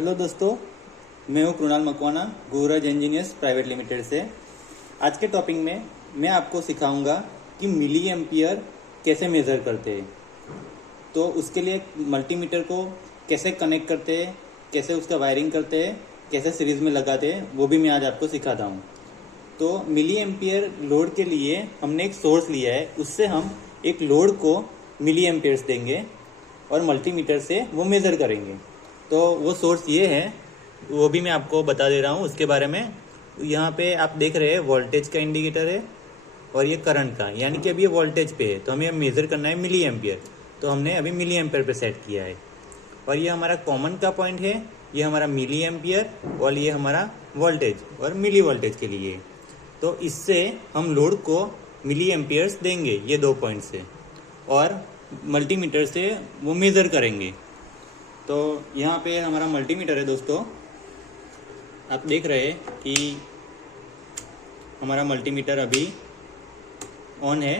Hello दोस्तों, मैं हूं Krunal Makwana, Gururaj engineers private limited से। आज के टॉपिक में मैं आपको सिखाऊंगा कि मिली एम्पियर कैसे मेज़र करते हैं। तो उसके लिए मल्टीमीटर को कैसे कनेक्ट करते हैं, कैसे उसका वायरिंग करते हैं, कैसे सीरीज़ में लगाते हैं, वो भी मैं आज आपको सिखाता हूं। तो मिली एम्पियर लोड के लिए हमने एक सोर्स लिया है, उससे हम एक लोड को मिली एम्पियर्स देंगे और मल्टीमीटर से वो मेज़र करेंगे। तो वो सोर्स ये है, वो भी मैं आपको बता दे रहा हूँ उसके बारे में। यहाँ पे आप देख रहे हैं वोल्टेज का इंडिकेटर है और ये करंट का, यानी कि अभी ये वोल्टेज पे है तो हमें मेज़र करना है मिली एम्पियर। तो हमने अभी मिली एम्पियर पे सेट किया है और ये हमारा कॉमन का पॉइंट है, ये हमारा मिली एम्पियर और ये हमारा वोल्टेज और मिली वोल्टेज के लिए। तो इससे हम लोड को मिली एम्पियर्स देंगे ये 2 पॉइंट से और मल्टीमीटर से वो मेज़र करेंगे। तो यहाँ पे हमारा मल्टीमीटर है दोस्तों, आप देख रहे हैं कि हमारा मल्टीमीटर अभी ऑन है,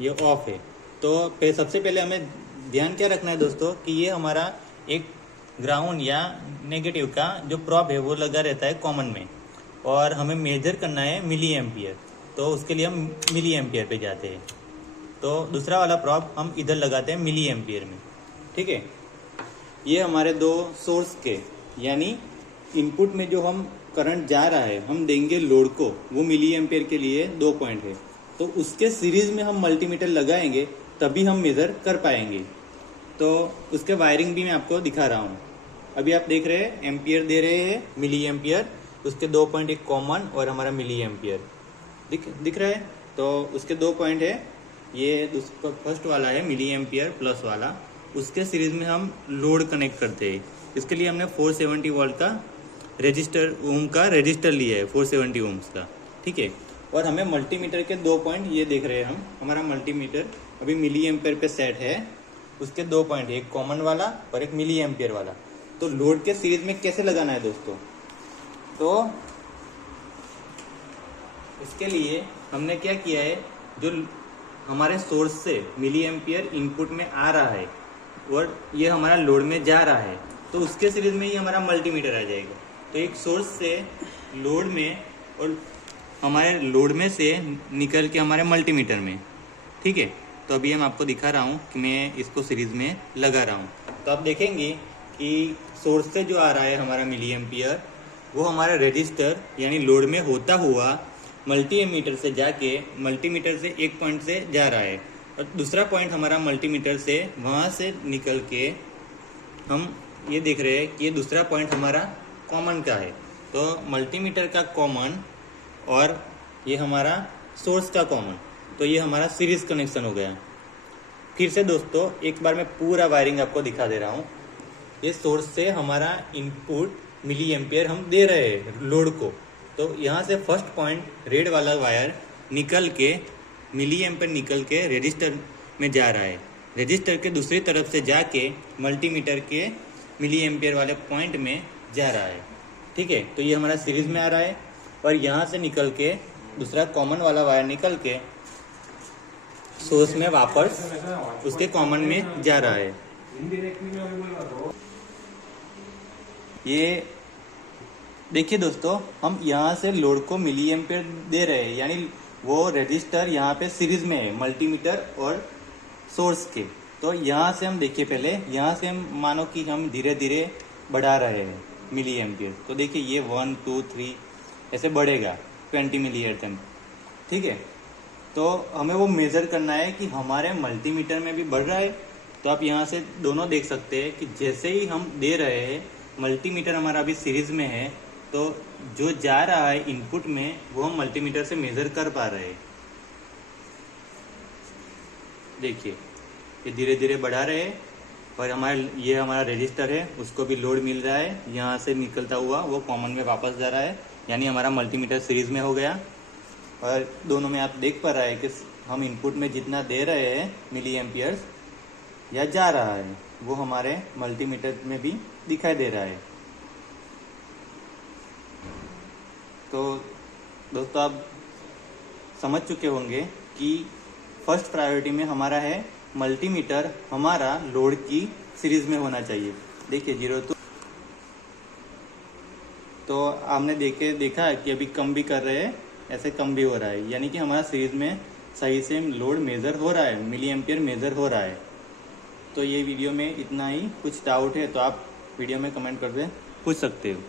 ये ऑफ है। तो सबसे पहले हमें ध्यान क्या रखना है दोस्तों कि ये हमारा एक ग्राउंड या नेगेटिव का जो प्रोब है वो लगा रहता है कॉमन में, और हमें मेजर करना है मिली एम्पियर। तो उसके लिए हम मिली एम्पियर पे जाते हैं। तो दूसरा वाला प्रोब हम इधर लगाते हैं मिली एम्पियर में, ठीक है। ये हमारे 2 सोर्स के, यानी इनपुट में जो हम करंट जा रहा है हम देंगे लोड को, वो मिली एम्पियर के लिए 2 पॉइंट है। तो उसके सीरीज में हम मल्टीमीटर लगाएंगे तभी हम मेज़र कर पाएंगे। तो उसके वायरिंग भी मैं आपको दिखा रहा हूँ। अभी आप देख रहे हैं एम्पियर दे रहे हैं मिली एम्पियर, उसके 2 पॉइंट, एक कॉमन और हमारा मिली एम्पियर दिख रहा है। तो उसके 2 पॉइंट है, ये फर्स्ट वाला है मिली एम्पियर प्लस वाला, उसके सीरीज में हम लोड कनेक्ट करते हैं। इसके लिए हमने 470 वोल्ट का रजिस्टर, ओम का रजिस्टर लिया है, 470 ओम्स का, ठीक है। और हमें मल्टीमीटर के 2 पॉइंट, ये देख रहे हैं हम, हमारा मल्टीमीटर अभी मिली एम्पियर पे सेट है, उसके 2 पॉइंट, एक कॉमन वाला और एक मिली एम्पियर वाला। तो लोड के सीरीज में कैसे लगाना है दोस्तों, तो इसके लिए हमने क्या किया है, जो हमारे सोर्स से मिली एम्पियर इनपुट में आ रहा है और ये हमारा लोड में जा रहा है, तो उसके सीरीज में ही हमारा मल्टीमीटर आ जाएगा। तो एक सोर्स से लोड में और हमारे लोड में से निकल के हमारे मल्टीमीटर में, ठीक है। तो अभी हम आपको दिखा रहा हूँ कि मैं इसको सीरीज में लगा रहा हूँ। तो आप देखेंगे कि सोर्स से जो आ रहा है हमारा मिली एम्पियर, वो हमारा रजिस्टर यानी लोड में होता हुआ मल्टीमीटर से जाके मल्टीमीटर से एक पॉइंट से जा रहा है, और दूसरा पॉइंट हमारा मल्टीमीटर से वहाँ से निकल के हम ये देख रहे हैं कि ये दूसरा पॉइंट हमारा कॉमन का है। तो मल्टीमीटर का कॉमन और ये हमारा सोर्स का कॉमन, तो ये हमारा सीरीज कनेक्शन हो गया। फिर से दोस्तों एक बार मैं पूरा वायरिंग आपको दिखा दे रहा हूँ। ये सोर्स से हमारा इनपुट मिली एम्पियर हम दे रहे हैं लोड को, तो यहाँ से फर्स्ट पॉइंट रेड वाला वायर निकल के मिली एम्पियर निकल के रजिस्टर में जा रहा है, रजिस्टर के दूसरी तरफ से जाके मल्टीमीटर के मिली एम्पियर वाले पॉइंट में जा रहा है, ठीक है। तो ये हमारा सीरीज में आ रहा है और यहाँ से निकल के दूसरा कॉमन वाला वायर निकल के सोर्स में वापस उसके कॉमन में जा रहा है। ये देखिए दोस्तों, हम यहाँ से लोड को मिली एम्पियर दे रहे हैं, यानी वो रजिस्टर यहाँ पे सीरीज में है मल्टीमीटर और सोर्स के। तो यहाँ से हम देखिए, पहले यहाँ से हम मानो कि हम धीरे धीरे बढ़ा रहे हैं मिली एम्पियर। तो देखिए ये 1 2 3 ऐसे बढ़ेगा 20 मिली एम्पियर तक, ठीक है। तो हमें वो मेज़र करना है कि हमारे मल्टीमीटर में भी बढ़ रहा है। तो आप यहाँ से दोनों देख सकते हैं कि जैसे ही हम दे रहे हैं, मल्टीमीटर हमारा अभी सीरीज में है, तो जो जा रहा है इनपुट में वो हम मल्टीमीटर से मेज़र कर पा रहे हैं। देखिए ये धीरे धीरे बढ़ा रहे हैं और ये हमारा रजिस्टर है, उसको भी लोड मिल रहा है, यहाँ से निकलता हुआ वो कॉमन में वापस जा रहा है, यानी हमारा मल्टीमीटर सीरीज में हो गया। और दोनों में आप देख पा रहे हैं कि हम इनपुट में जितना दे रहे हैं मिली एम्पियर्स या जा रहा है, वो हमारे मल्टीमीटर में भी दिखाई दे रहा है। तो दोस्तों आप समझ चुके होंगे कि फर्स्ट प्रायोरिटी में हमारा है मल्टीमीटर हमारा लोड की सीरीज में होना चाहिए। देखिए 0 2 तो आपने देखा है कि अभी कम भी कर रहे हैं, ऐसे कम भी हो रहा है, यानी कि हमारा सीरीज में सही से लोड मेज़र हो रहा है, मिली एम्पियर मेज़र हो रहा है। तो ये वीडियो में इतना ही। कुछ डाउट है तो आप वीडियो में कमेंट करके पूछ सकते हो।